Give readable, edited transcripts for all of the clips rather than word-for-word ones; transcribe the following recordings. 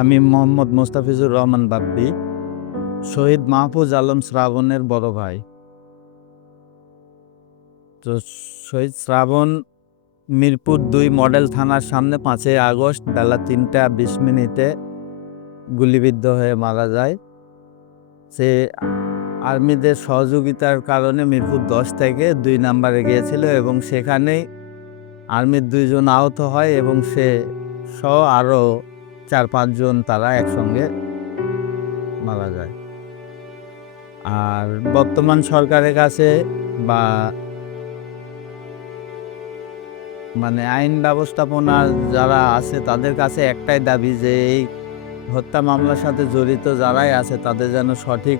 আমি মোহাম্মদ মোস্তাফিজুর রহমান বাপ্পি, শহীদ মাহফুজ আলম শ্রাবণের বড় ভাই। তো শহীদ শ্রাবণ মিরপুর ২ মডেল থানার সামনে ৫ই আগস্ট বেলা ৩টা ২০ মিনিটে গুলিবিদ্ধ হয়ে মারা যায়। সে আর্মিদের সহযোগিতার কারণে মিরপুর ১০ থেকে ২ নম্বরে গিয়েছিল এবং সেখানেই আর্মির ২ জন আহত হয় এবং সে সহ আরও ৪-৫ জন তারা একসঙ্গে মারা যায়। আর বর্তমান সরকারের কাছে বা আইন ব্যবস্থাপনা যারা আছে তাদের কাছে একটাই দাবি যে এই হত্যা মামলার সাথে জড়িত যারাই আছে তাদের যেন সঠিক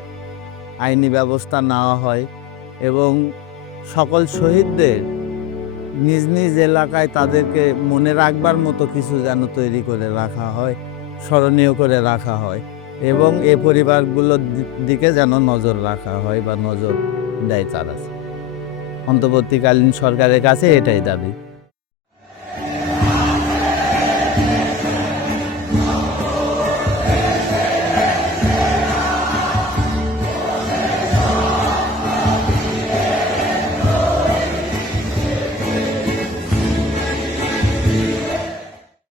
আইনি ব্যবস্থা নেওয়া হয় এবং সকল শহীদদের নিজ নিজ এলাকায় তাদেরকে মনে রাখবার মতো কিছু যেন তৈরি করে রাখা হয়, স্মরণীয় করে রাখা হয় এবং এ পরিবারগুলোর দিকে যেন নজর রাখা হয় বা নজর দেয় তারা। অন্তর্বর্তীকালীন সরকারের কাছে এটাই দাবি।